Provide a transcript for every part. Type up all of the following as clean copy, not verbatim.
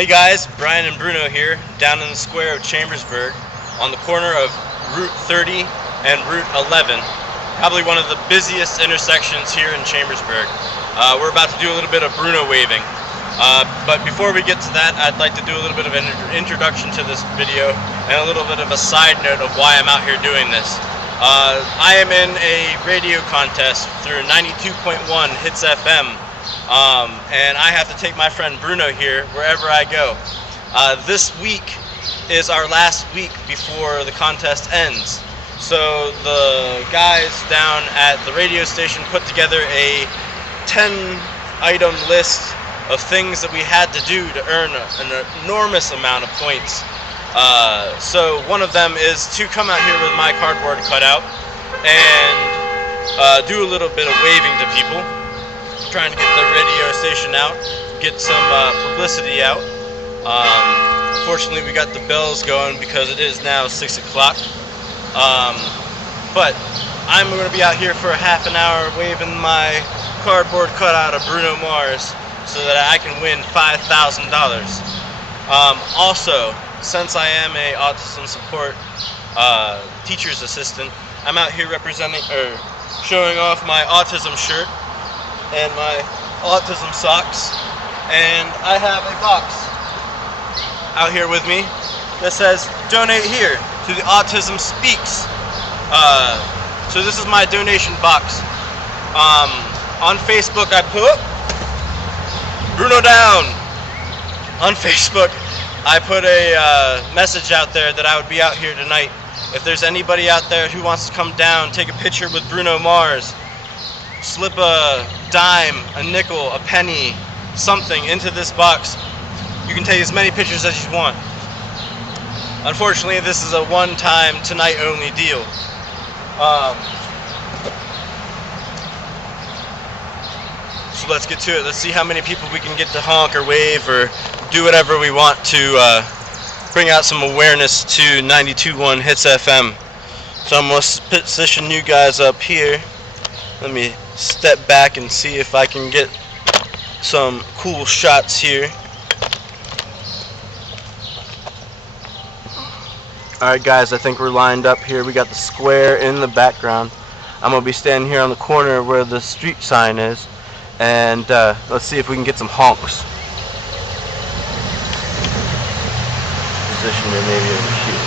Hey guys, Brian and Bruno here, down in the square of Chambersburg, on the corner of Route 30 and Route 11. Probably one of the busiest intersections here in Chambersburg. We're about to do a little bit of Bruno Waving. But before we get to that, I'd like to do a little bit of an introduction to this video and a little bit of a side note of why I'm out here doing this. I am in a radio contest through 92.1 Hits FM. And I have to take my friend Bruno here wherever I go. This week is our last week before the contest ends. So the guys down at the radio station put together a 10-item list of things that we had to do to earn an enormous amount of points. So one of them is to come out here with my cardboard cutout and do a little bit of waving to people. Trying to get the radio station out, get some publicity out. Fortunately, we got the bells going because it is now 6 o'clock. But I'm going to be out here for a half an hour waving my cardboard cutout of Bruno Mars so that I can win $5,000. Also, since I am a autism support teacher's assistant, I'm out here representing or showing off my autism shirt and my autism socks, and I have a box out here with me that says donate here to the Autism Speaks. So this is my donation box. On Facebook I put Bruno down. On Facebook I put a message out there that I would be out here tonight. If there's anybody out there who wants to come down, take a picture with Bruno Mars, slip a dime, a nickel, a penny, something into this box. You can take as many pictures as you want. Unfortunately, this is a one-time, tonight-only deal. So let's get to it. Let's see how many people we can get to honk or wave or do whatever we want to bring out some awareness to 92.1 Hits FM. So I'm going to position you guys up here. Let me step back and see if I can get some cool shots here. Alright guys, I think we're lined up here. We got the square in the background. I'm going to be standing here on the corner where the street sign is, and let's see if we can get some honks. Position it maybe over here.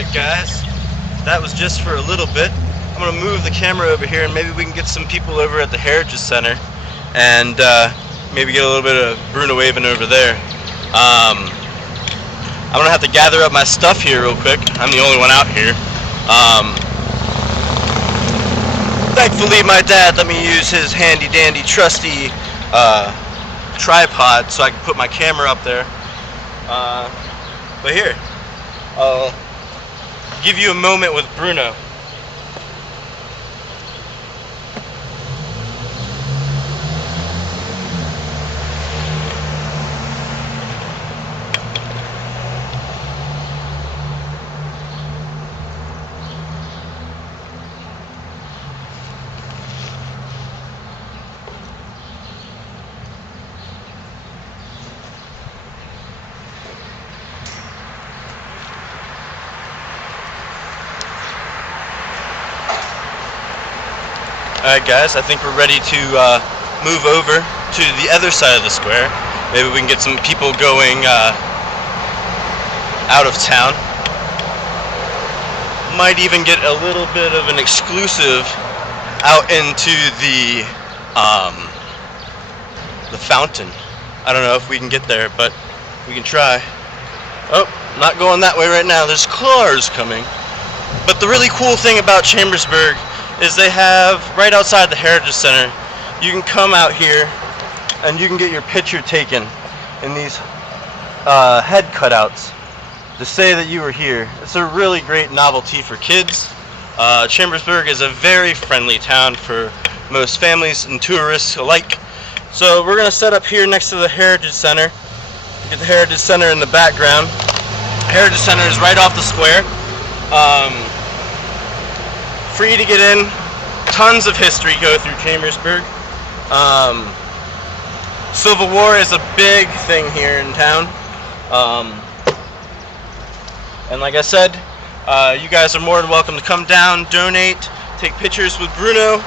Alright guys, that was just for a little bit. I'm going to move the camera over here and maybe we can get some people over at the Heritage Center and maybe get a little bit of Bruno Waving over there. I'm going to have to gather up my stuff here real quick. I'm the only one out here. Thankfully my dad let me use his handy dandy trusty tripod so I can put my camera up there. But here, I'll give you a moment with Bruno. Alright guys, I think we're ready to move over to the other side of the square. Maybe we can get some people going out of town. Might even get a little bit of an exclusive out into the fountain. I don't know if we can get there, but we can try. Oh, not going that way right now. There's cars coming. But the really cool thing about Chambersburg is they have, right outside the Heritage Center, you can come out here and you can get your picture taken in these head cutouts to say that you were here. It's a really great novelty for kids. Chambersburg is a very friendly town for most families and tourists alike. So we're going to set up here next to the Heritage Center. Get the Heritage Center in the background. Heritage Center is right off the square. Free to get in. Tons of history go through Chambersburg. Civil War is a big thing here in town. And like I said, you guys are more than welcome to come down, donate, take pictures with Bruno.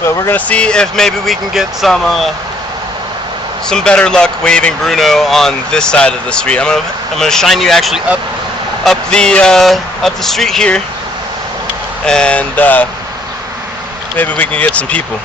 So we're gonna see if maybe we can get some better luck waving Bruno on this side of the street. I'm gonna shine you actually up the street here, and maybe we can get some people.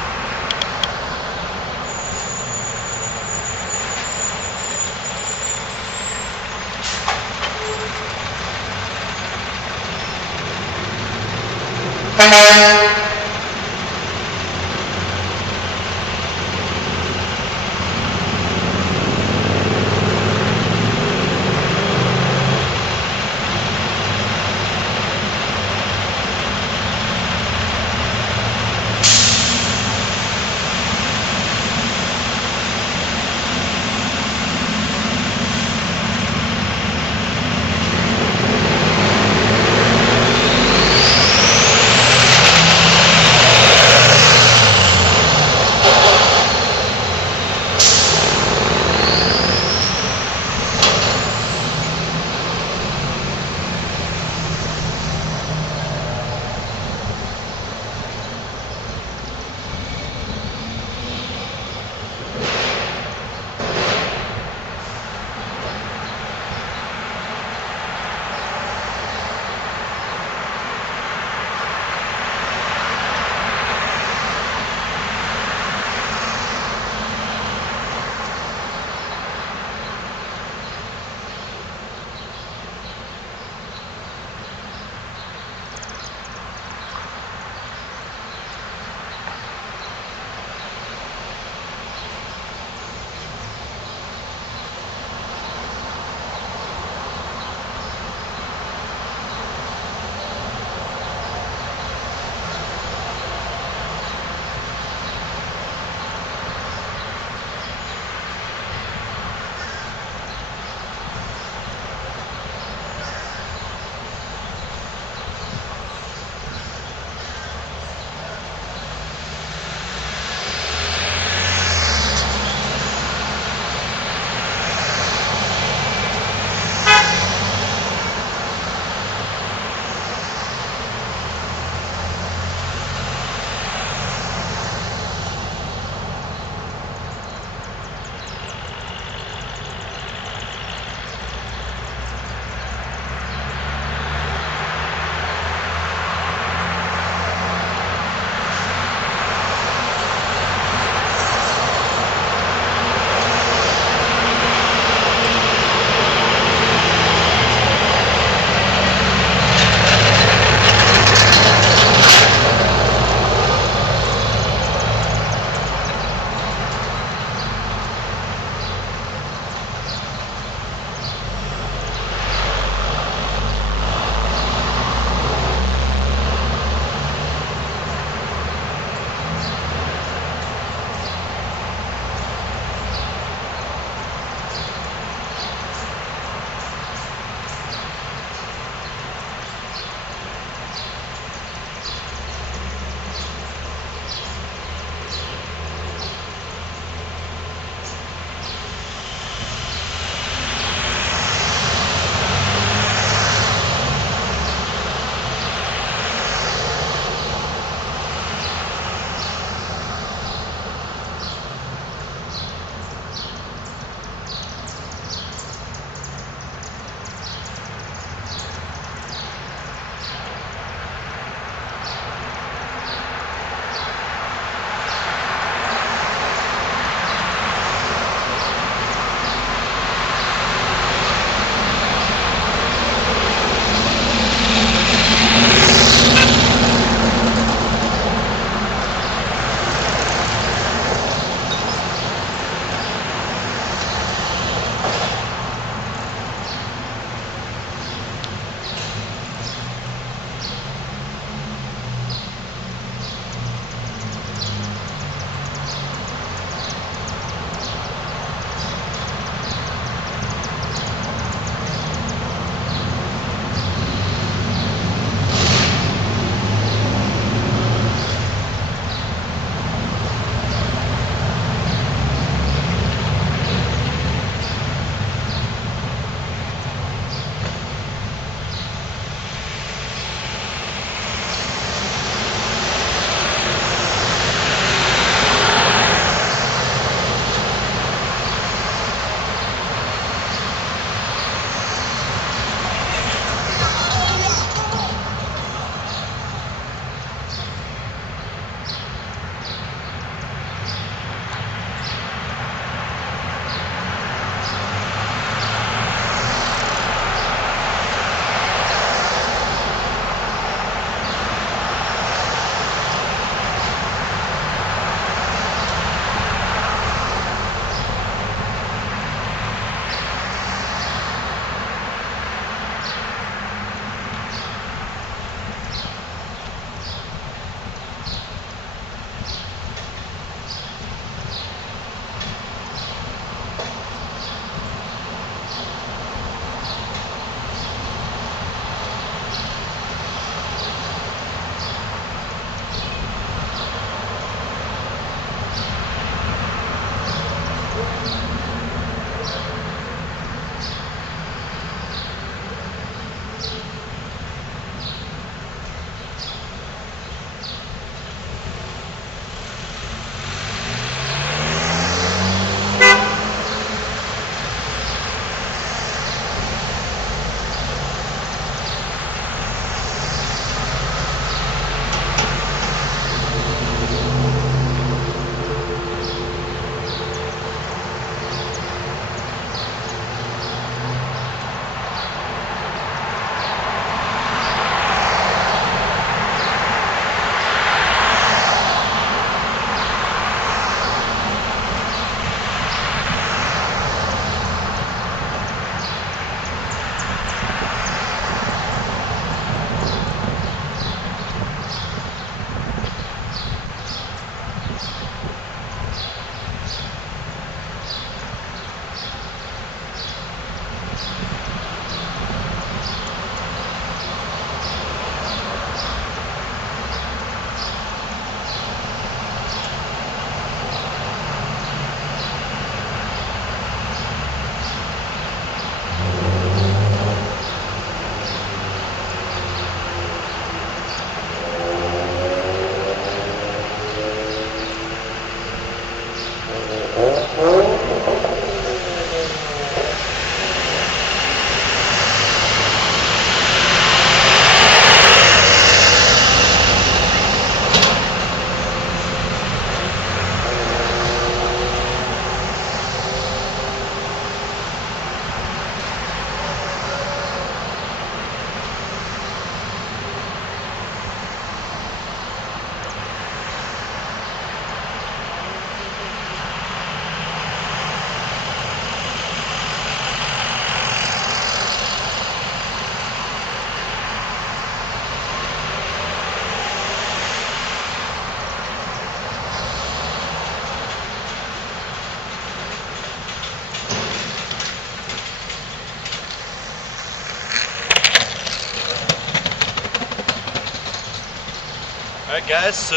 Alright guys, so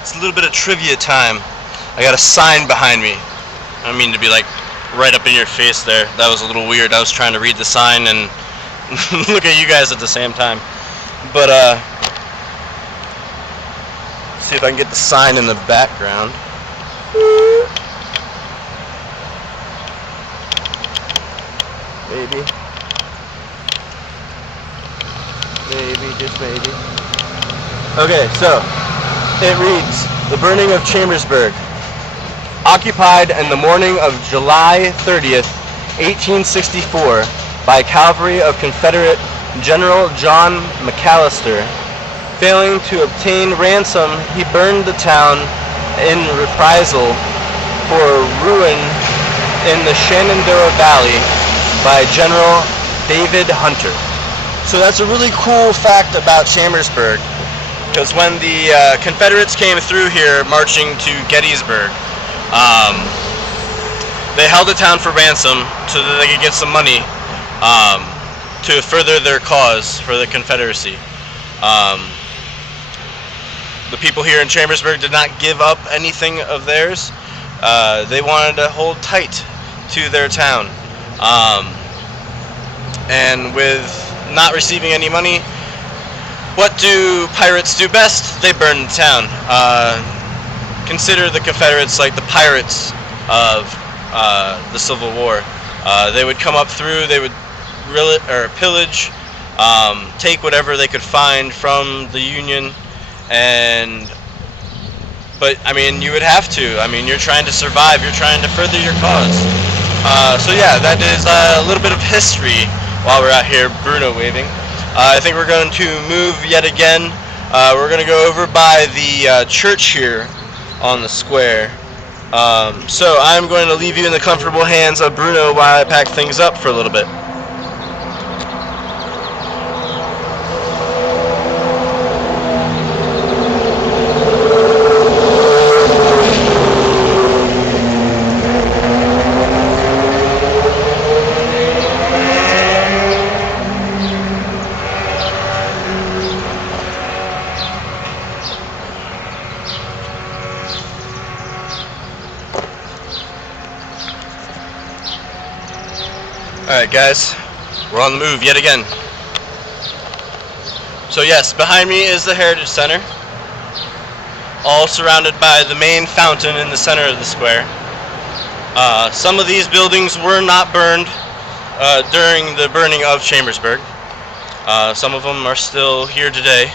it's a little bit of trivia time. I got a sign behind me. I don't mean to be like right up in your face there. That was a little weird. I was trying to read the sign and look at you guys at the same time. But see if I can get the sign in the background. Maybe. Maybe, just maybe. Okay, so it reads, "The burning of Chambersburg, occupied in the morning of July 30th, 1864, by cavalry of Confederate General John McAllister. Failing to obtain ransom, he burned the town in reprisal for ruin in the Shenandoah Valley by General David Hunter." So that's a really cool fact about Chambersburg, because when the Confederates came through here marching to Gettysburg, they held the town for ransom so that they could get some money to further their cause for the Confederacy. The people here in Chambersburg did not give up anything of theirs. They wanted to hold tight to their town. And with not receiving any money, what do pirates do best? They burn the town. Consider the Confederates like the pirates of the Civil War. They would come up through, they would pillage, take whatever they could find from the Union, but I mean, you would have to. I mean, you're trying to survive, you're trying to further your cause. So yeah, that is a little bit of history while we're out here Bruno waving. I think we're going to move yet again. We're going to go over by the church here on the square. So I'm going to leave you in the comfortable hands of Bruno while I pack things up for a little bit. Alright guys, we're on the move yet again. So yes, behind me is the Heritage Center, all surrounded by the main fountain in the center of the square. Some of these buildings were not burned during the burning of Chambersburg. Some of them are still here today,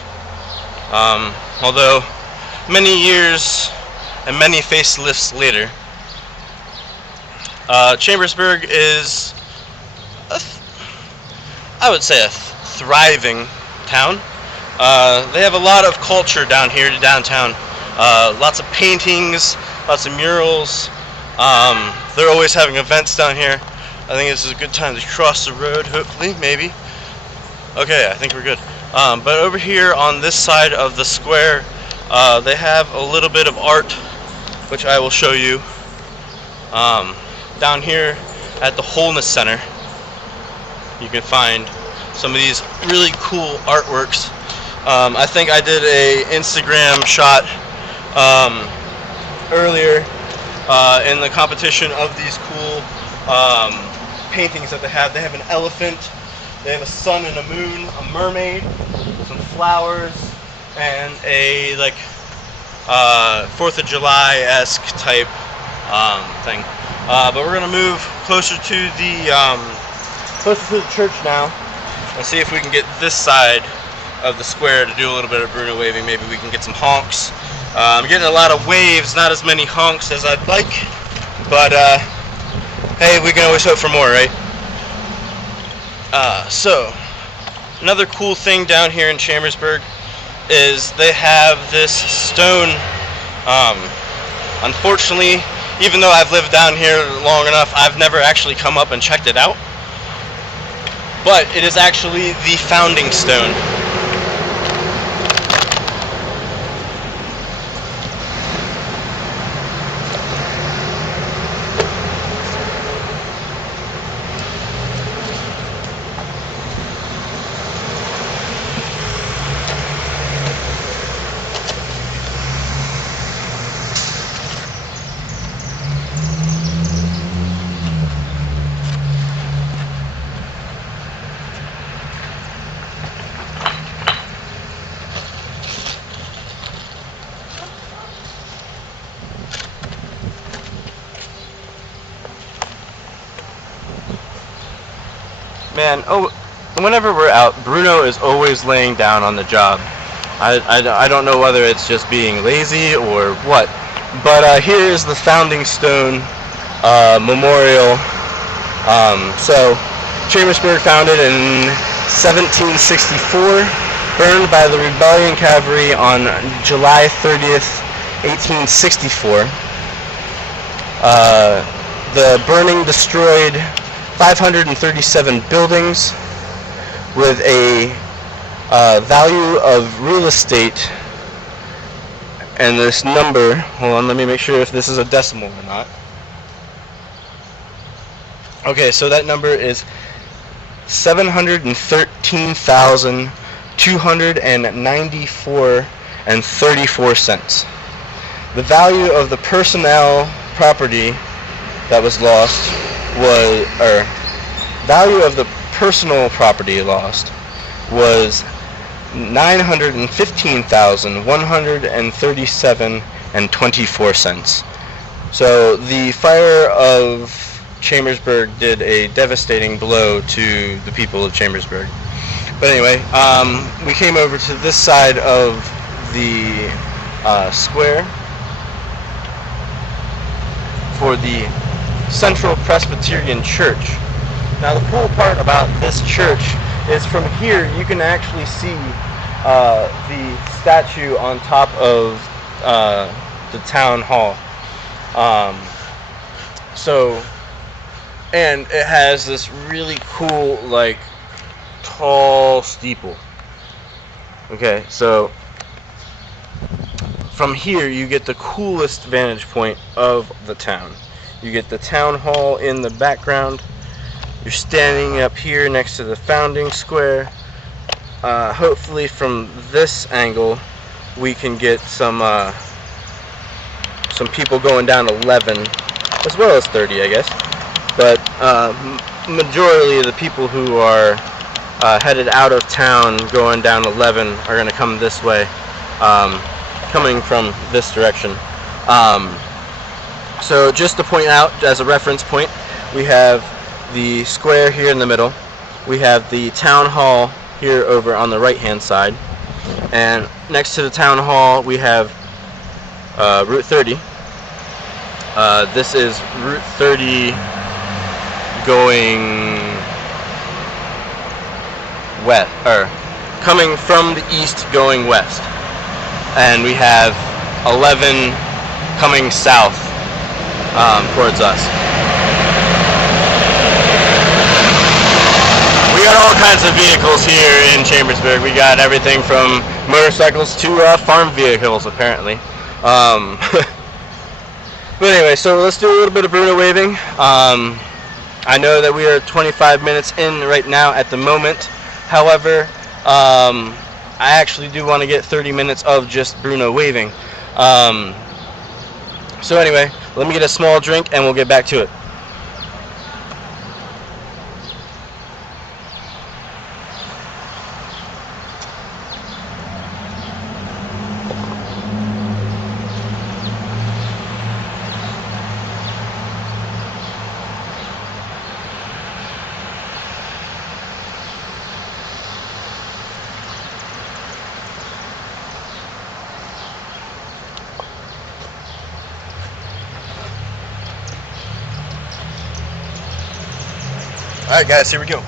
although many years and many facelifts later. Chambersburg is I would say a thriving town. They have a lot of culture down here to downtown. Lots of paintings, lots of murals. They're always having events down here. I think this is a good time to cross the road, hopefully, maybe. Okay, I think we're good. But over here on this side of the square, they have a little bit of art, which I will show you. Down here at the Wholeness Center, you can find some of these really cool artworks. I think I did a Instagram shot earlier in the competition of these cool paintings that they have. They have an elephant, they have a sun and a moon, a mermaid, some flowers, and a like 4th of July-esque type thing. But we're gonna move closer to the church now and see if we can get this side of the square to do a little bit of Bruno waving. Maybe we can get some honks. I'm getting a lot of waves, not as many honks as I'd like, but hey, we can always hope for more, right? So another cool thing down here in Chambersburg is they have this stone. Unfortunately, even though I've lived down here long enough, I've never actually come up and checked it out. But it is actually the founding stone. Man, oh, whenever we're out, Bruno is always laying down on the job. I don't know whether it's just being lazy or what, but here is the founding stone memorial. So, Chambersburg, founded in 1764, burned by the Rebellion Cavalry on July 30th, 1864. The burning destroyed 537 buildings with a value of real estate, and this number, hold on, let me make sure if this is a decimal or not. Okay, so that number is 713,294.34. The value of the personnel property that was lost was, value of the personal property lost was $915,137.24. So the fire of Chambersburg did a devastating blow to the people of Chambersburg. But anyway, we came over to this side of the square for the Central Presbyterian Church. Now the cool part about this church is from here you can actually see the statue on top of the town hall. And it has this really cool, like, tall steeple. Okay, so from here you get the coolest vantage point of the town. You get the town hall in the background. You're standing up here next to the founding square. Hopefully from this angle we can get some people going down 11 as well as 30, I guess. But majority of the people who are headed out of town going down 11 are going to come this way, coming from this direction. So just to point out as a reference point, we have the square here in the middle. We have the town hall here over on the right hand side, and next to the town hall we have Route 30. This is Route 30 going west, or coming from the east going west, and we have 11 coming south towards us. We got all kinds of vehicles here in Chambersburg. We got everything from motorcycles to farm vehicles, apparently. But anyway, so let's do a little bit of Bruno Waving. I know that we are 25 minutes in right now at the moment. However, I actually do want to get 30 minutes of just Bruno Waving. So anyway, let me get a small drink and we'll get back to it. Alright guys, here we go.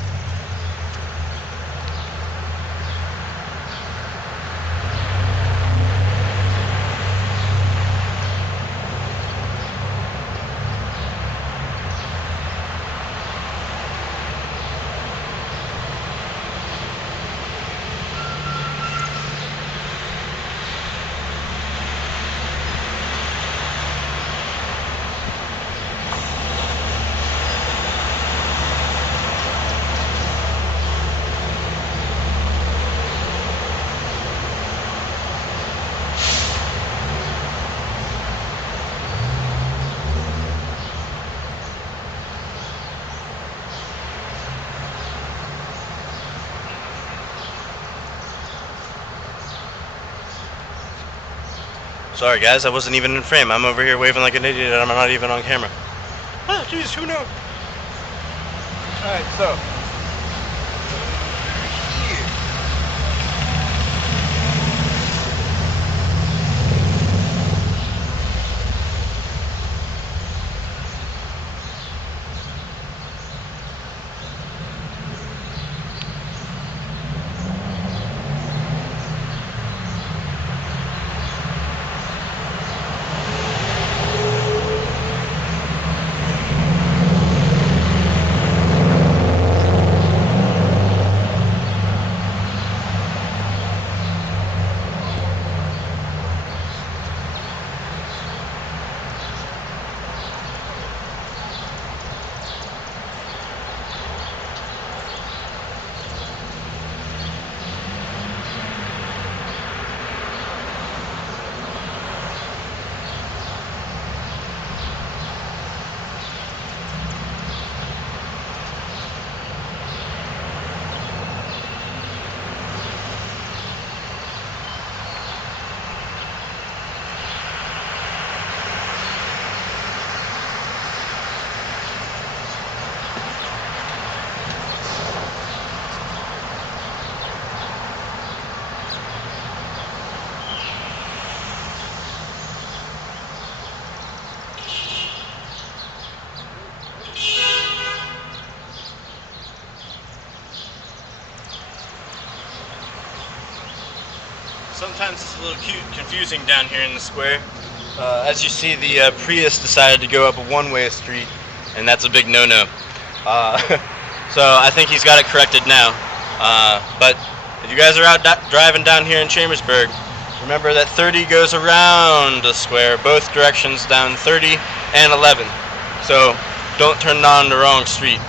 Sorry guys, I wasn't even in frame. I'm over here waving like an idiot and I'm not even on camera. Oh jeez, who knows? Alright, so Sometimes it's a little confusing down here in the square. As you see, the Prius decided to go up a one-way street, and that's a big no-no. So I think he's got it corrected now. But if you guys are out driving down here in Chambersburg, remember that 30 goes around the square, both directions down 30 and 11. So don't turn on the wrong street.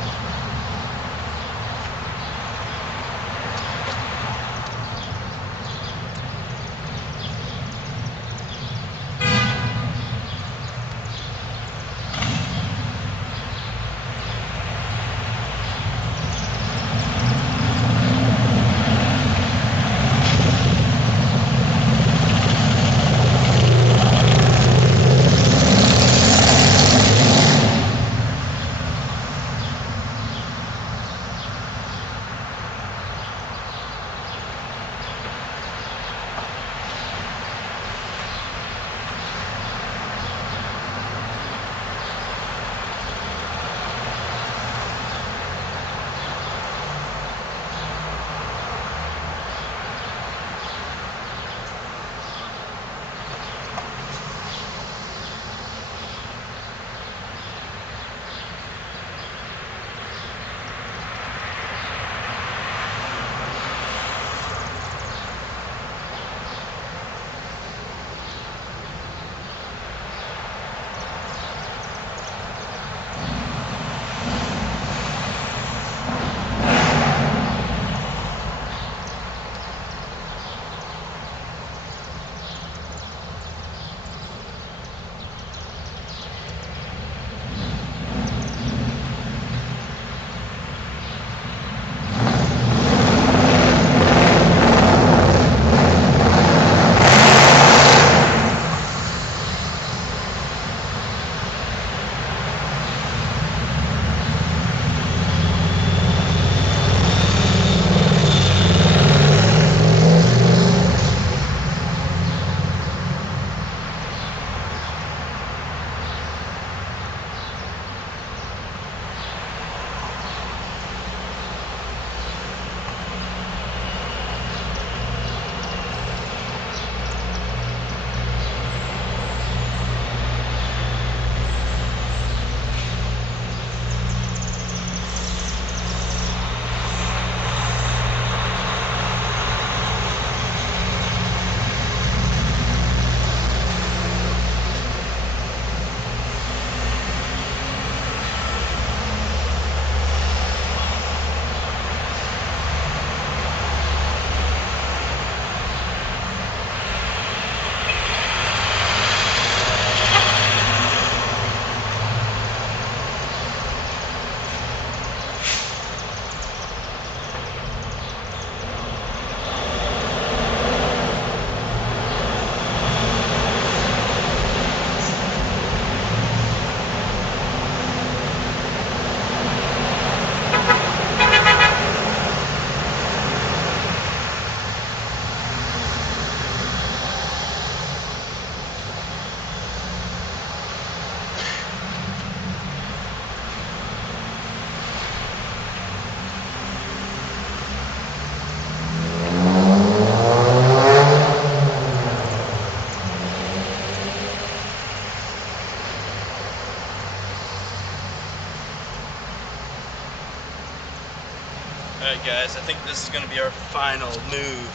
Alright guys, I think this is going to be our final move.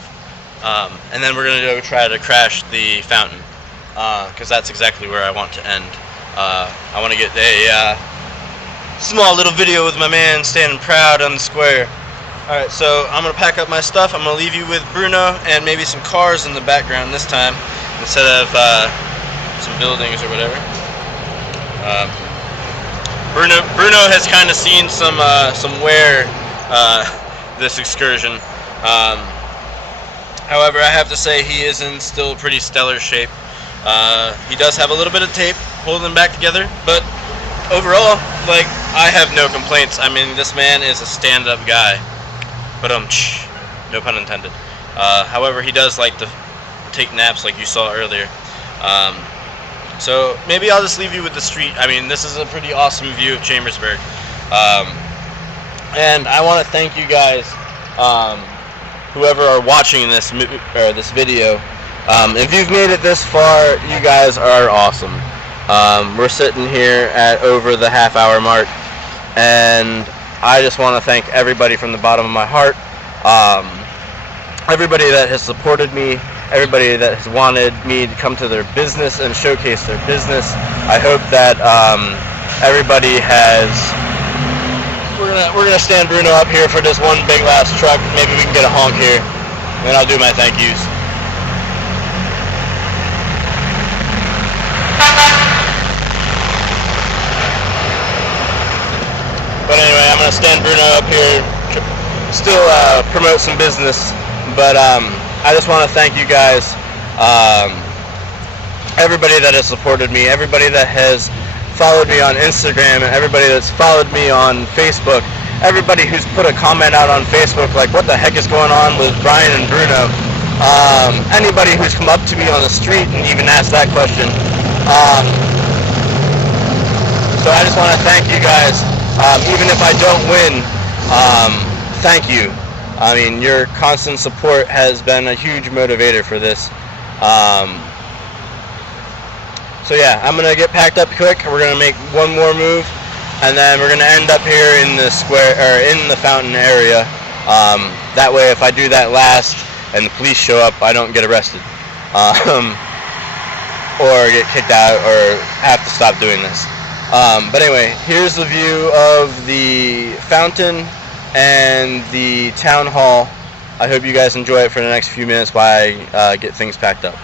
And then we're going to go try to crash the fountain. Because that's exactly where I want to end. I want to get a small little video with my man standing proud on the square. Alright, so I'm going to pack up my stuff. I'm going to leave you with Bruno and maybe some cars in the background this time, instead of some buildings or whatever. Bruno has kind of seen some wear this excursion. However, I have to say he is in still pretty stellar shape. He does have a little bit of tape holding him back together, but overall, like, I have no complaints. I mean, this man is a stand-up guy. But no pun intended. However, he does like to take naps, like you saw earlier. So maybe I'll just leave you with the street. I mean, this is a pretty awesome view of Chambersburg. And I want to thank you guys, whoever are watching this video. If you've made it this far, you guys are awesome. We're sitting here at over the half-hour mark, and I just want to thank everybody from the bottom of my heart. Everybody that has supported me, everybody that has wanted me to come to their business and showcase their business. I hope that everybody has. We're gonna stand Bruno up here for this one big last truck. Maybe we can get a honk here, and then I'll do my thank yous. But anyway, I'm gonna stand Bruno up here, still promote some business. But I just want to thank you guys, everybody that has supported me, everybody that has followed me on Instagram, and everybody that's followed me on Facebook, everybody who's put a comment out on Facebook like, what the heck is going on with Brian and Bruno? Anybody who's come up to me on the street and even asked that question. So I just want to thank you guys. Even if I don't win, thank you. I mean, your constant support has been a huge motivator for this. So yeah, I'm gonna get packed up quick. We're gonna make one more move, and then we're gonna end up here in the square or in the fountain area. That way, if I do that last and the police show up, I don't get arrested, or get kicked out, or have to stop doing this. But anyway, here's the view of the fountain and the town hall. I hope you guys enjoy it for the next few minutes while I get things packed up.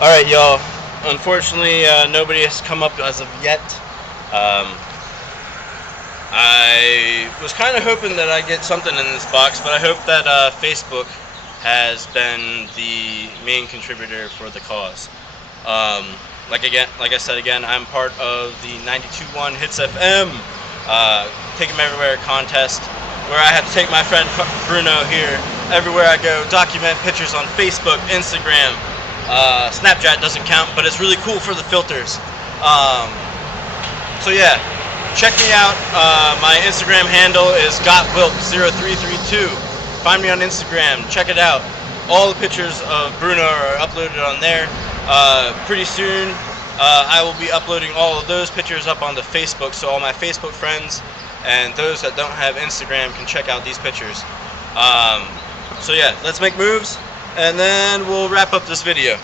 Alright, y'all. Unfortunately, nobody has come up as of yet. I was kind of hoping that I'd get something in this box, but I hope that Facebook has been the main contributor for the cause. Like I said again, I'm part of the 92.1 Hits FM Take 'em Everywhere contest, where I have to take my friend Bruno here everywhere I go, document pictures on Facebook, Instagram. Snapchat doesn't count, but it's really cool for the filters. So yeah, check me out. My Instagram handle is gotwilk0332. Find me on Instagram, check it out. All the pictures of Bruno are uploaded on there. Pretty soon I will be uploading all of those pictures up onto Facebook, so all my Facebook friends and those that don't have Instagram can check out these pictures. So yeah, let's make moves, and then we'll wrap up this video.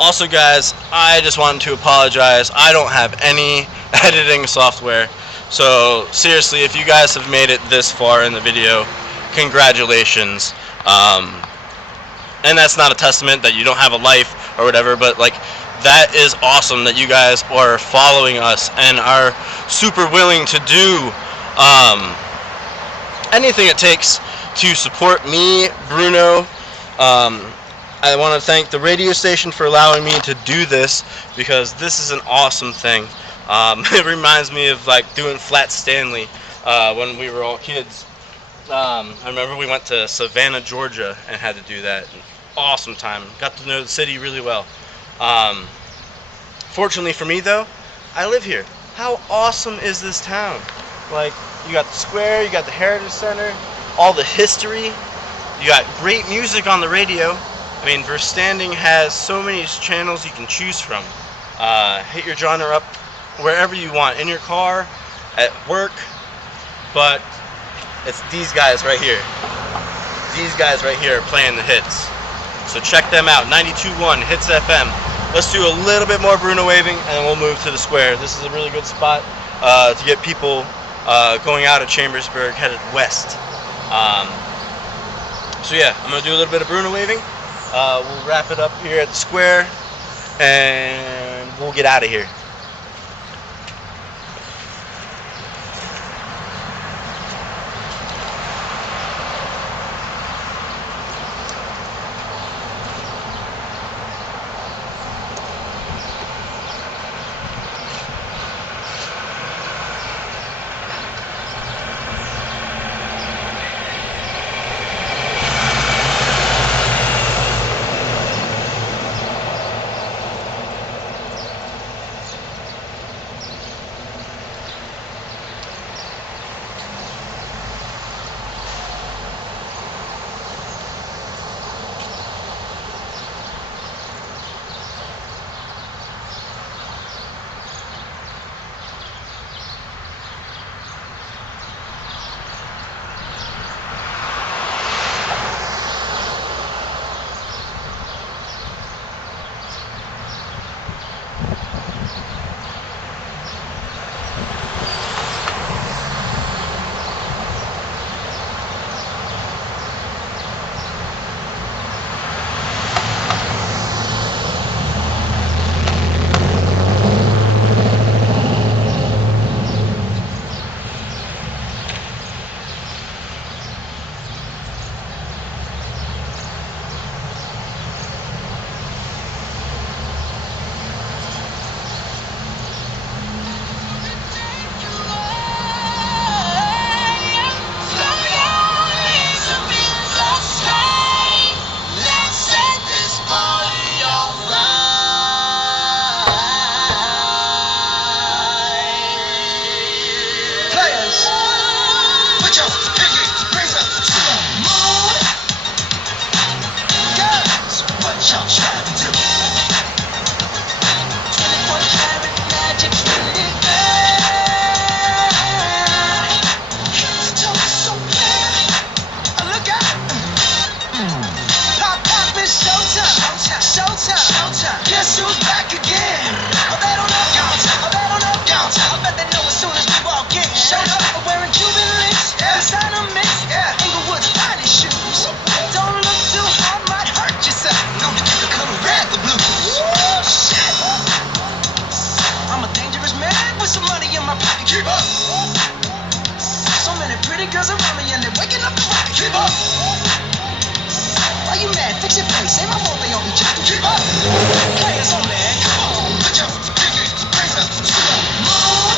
Also guys, I just wanted to apologize. I don't have any editing software, so seriously, if you guys have made it this far in the video, congratulations. And that's not a testament that you don't have a life or whatever, but like, that is awesome that you guys are following us and are super willing to do anything it takes to support me, Bruno. I want to thank the radio station for allowing me to do this, because this is an awesome thing. It reminds me of like doing Flat Stanley when we were all kids. I remember we went to Savannah, Georgia and had to do that. Awesome time. Got to know the city really well. Fortunately for me though, I live here. How awesome is this town? Like, you got the square, you got the Heritage Center, all the history, you got great music on the radio. I mean, Verstanding has so many channels you can choose from. Hit your genre up wherever you want, in your car, at work, but it's these guys right here. These guys right here are playing the hits. So check them out, 92.1 Hits FM. Let's do a little bit more Bruno Waving and then we'll move to the square. This is a really good spot to get people going out of Chambersburg headed west. So yeah, I'm going to do a little bit of Bruno Waving. We'll wrap it up here at the square and we'll get out of here. Guess who's back again? Oh, they don't know. Oh, they don't know. I bet they know as soon as we walk in. Showed up wearing Cuban links, designer mix, Inglewood's finest shoes. Don't look too hard, might hurt yourself. Known to keep the color red, the blues. Shit. I'm a dangerous man with some money in my pocket. Keep up. So many pretty girls around me and they're waking up the rocket. Keep up. Why you mad? Fix your face. Ain't my fault they all be jacking. Keep up. Players only. Come on. Put your pinky raise up to the moon.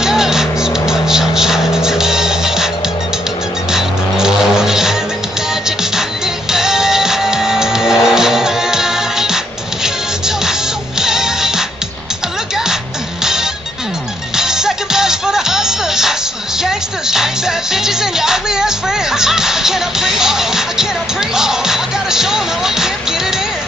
Girls, what y'all trying to do? Carrot magic in the air. Head to toe so clear. Look out. Second blush for the hustlers. Gangsters. Bad bitches and your ugly ass friends. I cannot preach. I gotta show 'em how I can't get it in.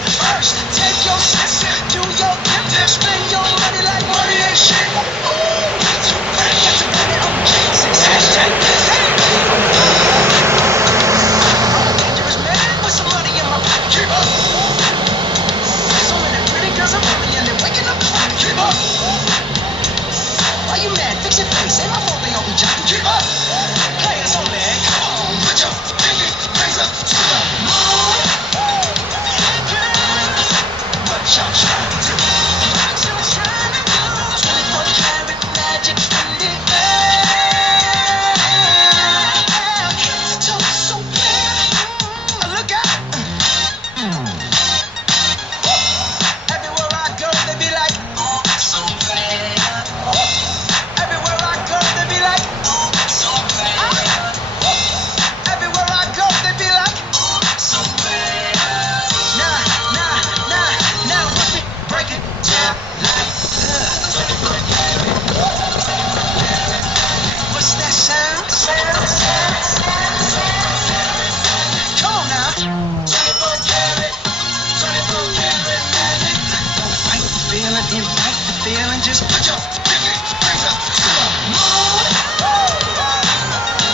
nothing like the feeling. Just put your pinky rings up to the moon.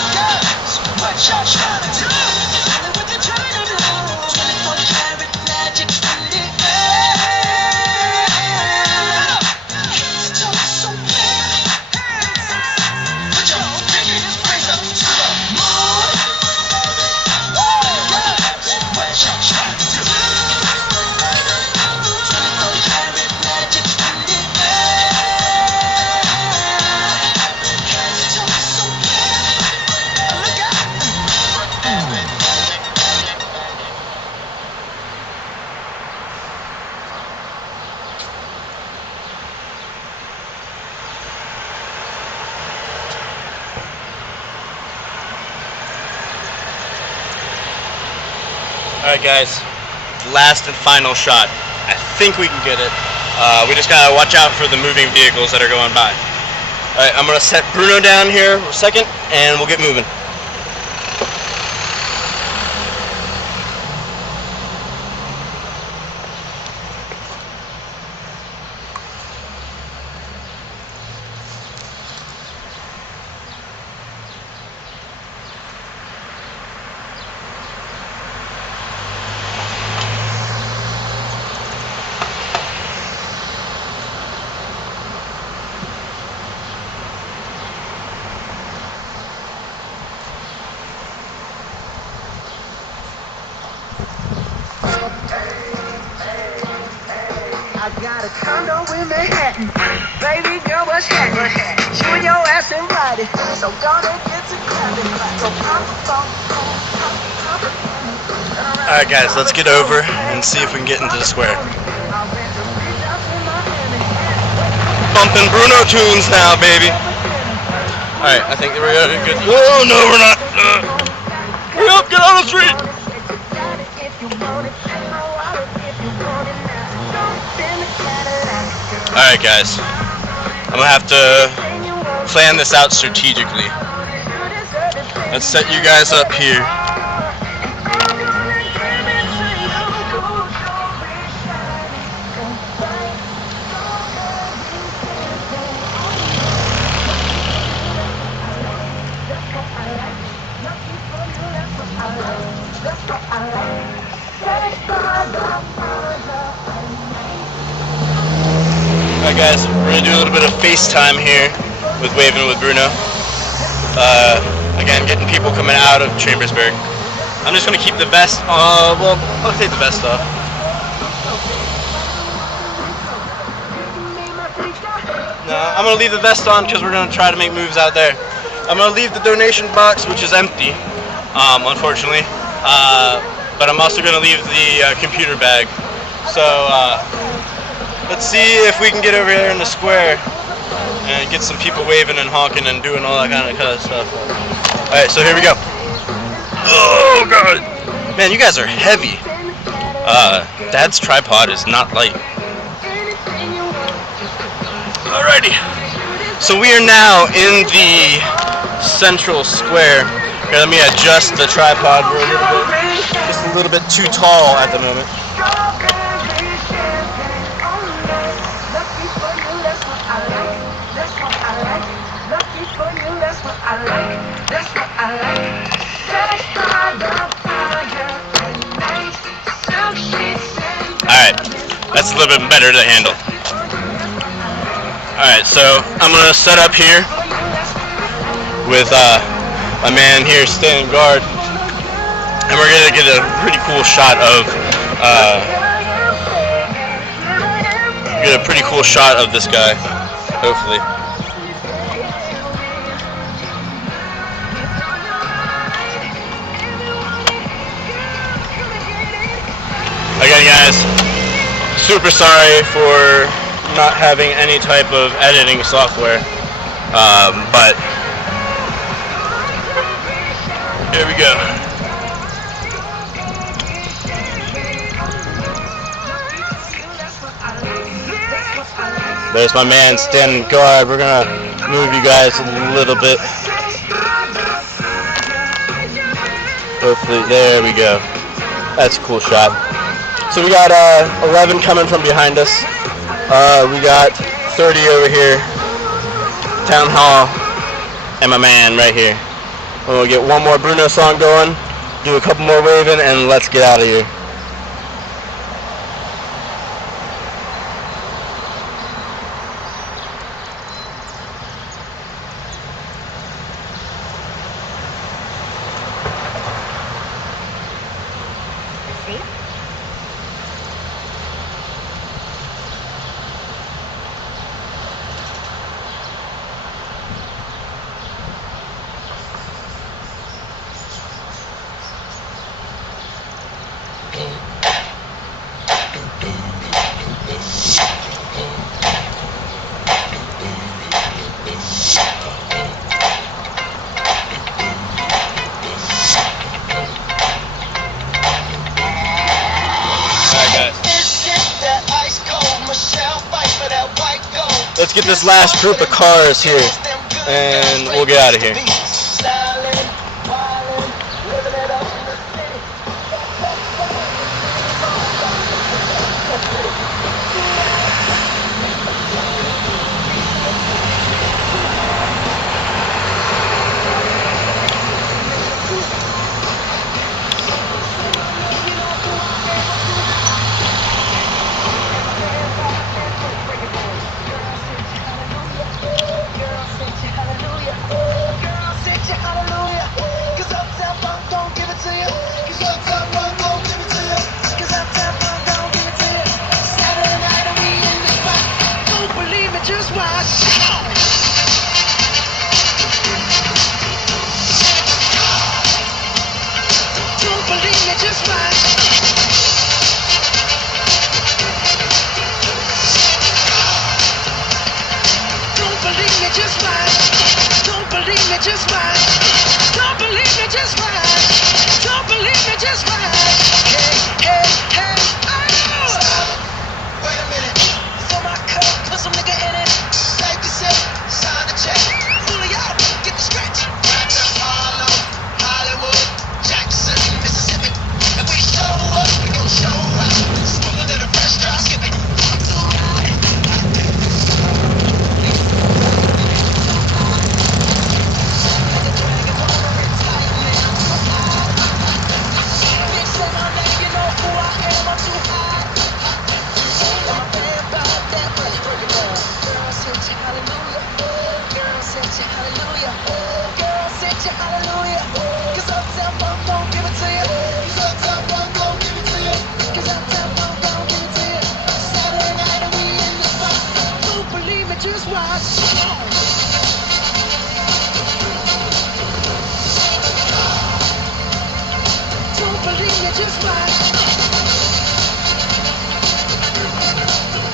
Girls, what y'all trying to do? Tell me what you're trying to do. 24 karat magic in the air. It's so bad. Put your pinky rings up to the moon. Girls, what y'all trying to do? 24 karat magic in the air. It's so bad. Look out. Alright guys, last and final shot. I think we can get it. We just gotta watch out for the moving vehicles that are going by. Alright, I'm gonna set Bruno down here for a second and we'll get moving. I got a condo in Manhattan. Baby girl, what's happening? You and your ass invited. So gonna get to clapping. So Alright guys, let's get over and see if we can get into the square. Bumping Bruno tunes now, baby. Alright, I think we're good. Oh no, we're not. Hurry up, get on the street. Alright guys, I'm gonna have to plan this out strategically. Let's set you guys up here. Alright guys, we're going to do a little bit of FaceTime here with Waving with Bruno. Again, getting people coming out of Chambersburg. I'm just going to keep the vest, well, I'll take the vest off. No, I'm going to leave the vest on because we're going to try to make moves out there. I'm going to leave the donation box, which is empty, unfortunately. But I'm also going to leave the computer bag. So, let's see if we can get over here in the square and get some people waving and honking and doing all that kind of stuff. Alright, so here we go. Oh god! Man, you guys are heavy. Dad's tripod is not light. Alrighty. So we are now in the central square. Here, let me adjust the tripod. We're just a little bit too tall at the moment. Alright, that's a little bit better to handle. Alright, so I'm going to set up here with my man here standing guard, and we're going to get a pretty cool shot of this guy, hopefully. Again guys, super sorry for not having any type of editing software, but here we go. There's my man standing guard. We're gonna move you guys a little bit. Hopefully, there we go. That's a cool shot. So we got 11 coming from behind us. We got 30 over here, Town Hall, and my man right here. We'll get one more Bruno song going, do a couple more waving, and let's get out of here. Let's get this last group of cars here, and we'll get out of here.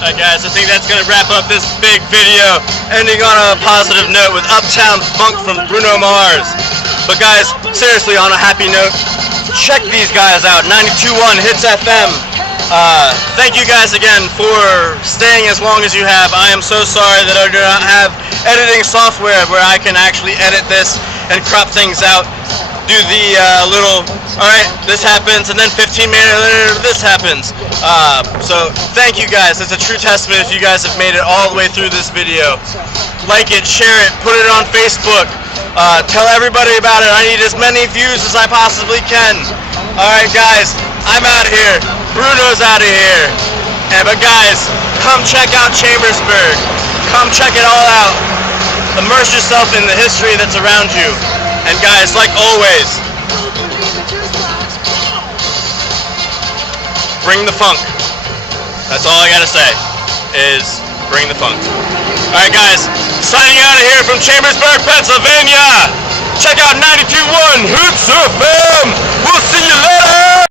Alright guys, I think that's going to wrap up this big video, ending on a positive note with Uptown Funk from Bruno Mars. But guys, seriously, on a happy note, check these guys out, 92.1 Hits FM. Thank you guys again for staying as long as you have. I am so sorry that I do not have editing software where I can actually edit this and crop things out. Do the little, alright, this happens, and then 15 minutes later, this happens. So, thank you guys. It's a true testament if you guys have made it all the way through this video. Like it, share it, put it on Facebook. Tell everybody about it. I need as many views as I possibly can. Alright guys, I'm out of here. Bruno's out of here. But guys, come check out Chambersburg. Come check it all out. Immerse yourself in the history that's around you. And guys, like always, bring the funk. That's all I gotta say, is bring the funk. Alright guys, signing out of here from Chambersburg, Pennsylvania. Check out 92.1 Hits FM. We'll see you later.